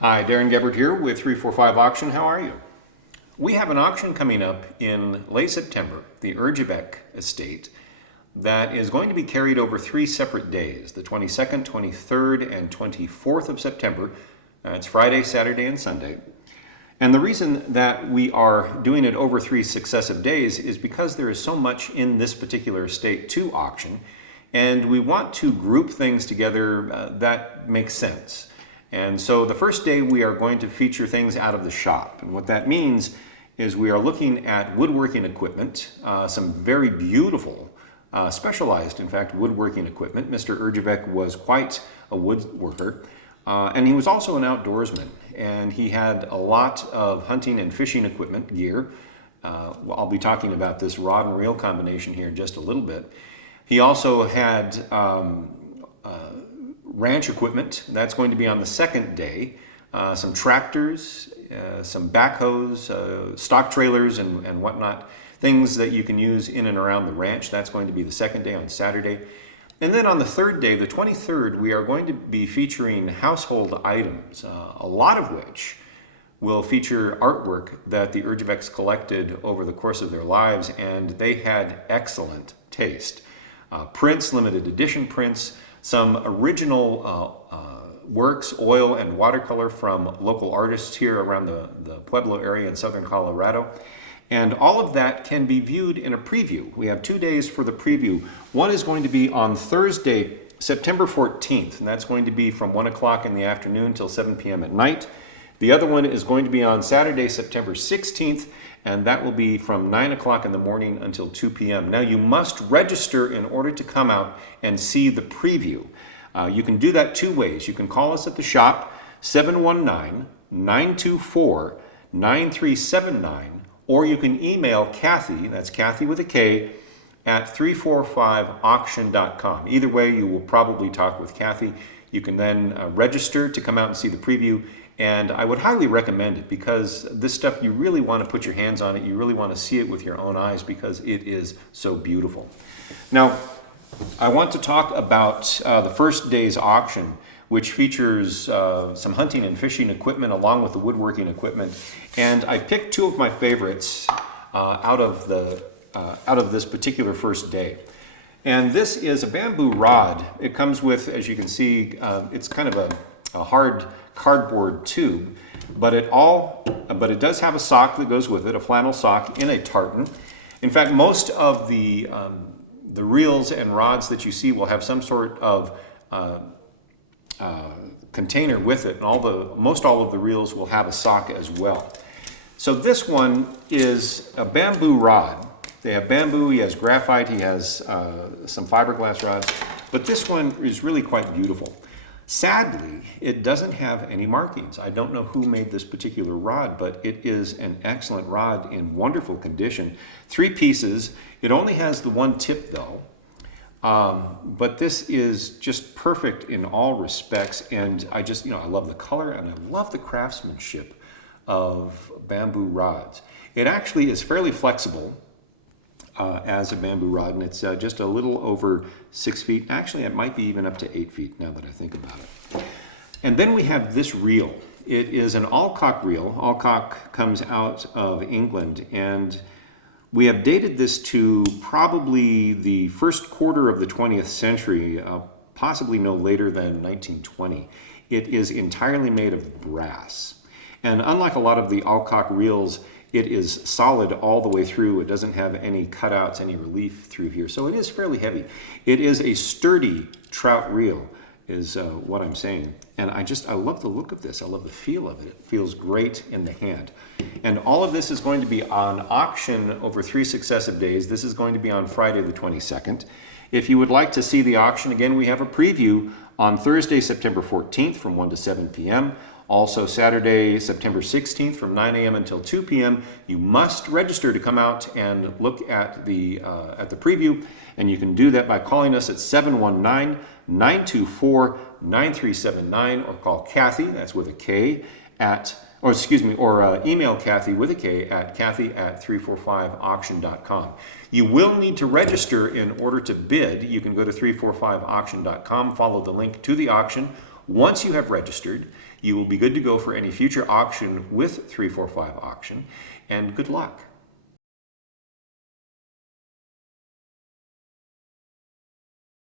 Hi, Darren Gebert here with 345 Auction. How are you? We have an auction coming up in late September, the Erjavec Estate, that is going to be carried over 3 separate days, the 22nd, 23rd, and 24th of September. It's Friday, Saturday, and Sunday. And the reason that we are doing it over 3 successive days is because there is so much in this particular estate to auction, and we want to group things together that makes sense. And so the first day we are going to feature things out of the shop. And what that means is we are looking at woodworking equipment, some very beautiful, specialized, in fact, woodworking equipment. Mr. Erjavec was quite a woodworker, and he was also an outdoorsman. And he had a lot of hunting and fishing equipment gear. I'll be talking about this rod and reel combination here in just a little bit. He also had ranch equipment. That's going to be on the second day. Some tractors, some backhoes, stock trailers and whatnot. Things that you can use in and around the ranch. That's going to be the second day on Saturday. And then on the third day, the 23rd, we are going to be featuring household items, a lot of which will feature artwork that the Erjavecs collected over the course of their lives, and they had excellent taste. Prints, limited edition prints, some original works, oil and watercolor from local artists here around the Pueblo area in southern Colorado. And all of that can be viewed in a preview. We have 2 days for the preview. One is going to be on Thursday, September 14th, and that's going to be from 1 o'clock in the afternoon till 7 p.m. at night. The other one is going to be on Saturday, September 16th, and that will be from 9 o'clock in the morning until 2 p.m. Now, you must register in order to come out and see the preview. You can do that 2 ways. You can call us at the shop, 719-924-9379, or you can email Kathy, that's Kathy with a K, at 345auction.com. Either way, you will probably talk with Kathy. You can then register to come out and see the preview. And I would highly recommend it because this stuff, you really want to put your hands on it. You really want to see it with your own eyes because it is so beautiful. Now, I want to talk about the first day's auction, which features some hunting and fishing equipment along with the woodworking equipment. And I picked 2 of my favorites out of this particular first day. And this is a bamboo rod. It comes with, as you can see, it's kind of a hard cardboard tube, but it does have a sock that goes with it, a flannel sock in a tartan. In fact, most of the reels and rods that you see will have some sort of container with it, and most all of the reels will have a sock as well. So this one is a bamboo rod. They have bamboo, he has graphite, he has some fiberglass rods, but this one is really quite beautiful. Sadly, it doesn't have any markings. I don't know who made this particular rod, but it is an excellent rod in wonderful condition. 3 pieces. It only has the 1 tip though. But this is just perfect in all respects. And I love the color and I love the craftsmanship of bamboo rods. It actually is fairly flexible as a bamboo rod, and it's just a little over 6 feet. Actually, it might be even up to 8 feet now that I think about it. And then we have this reel. It is an Alcock reel. Alcock comes out of England, and we have dated this to probably the first quarter of the 20th century, possibly no later than 1920. It is entirely made of brass. And unlike a lot of the Alcock reels, it is solid all the way through. It doesn't have any cutouts, any relief through here. So it is fairly heavy. It is a sturdy trout reel, is what I'm saying. And I love the look of this. I love the feel of it. It feels great in the hand. And all of this is going to be on auction over 3 successive days. This is going to be on Friday the 22nd. If you would like to see the auction, again, we have a preview on Thursday, September 14th from 1 to 7 p.m. Also Saturday, September 16th from 9 a.m. until 2 p.m. You must register to come out and look at the preview, and you can do that by calling us at 719-924-9379 or call Kathy, that's with a K, or email Kathy with a K at Kathy@345auction.com. You will need to register in order to bid. You can go to 345auction.com, follow the link to the auction, Once you have registered, you will be good to go for any future auction with 345 Auction, and good luck.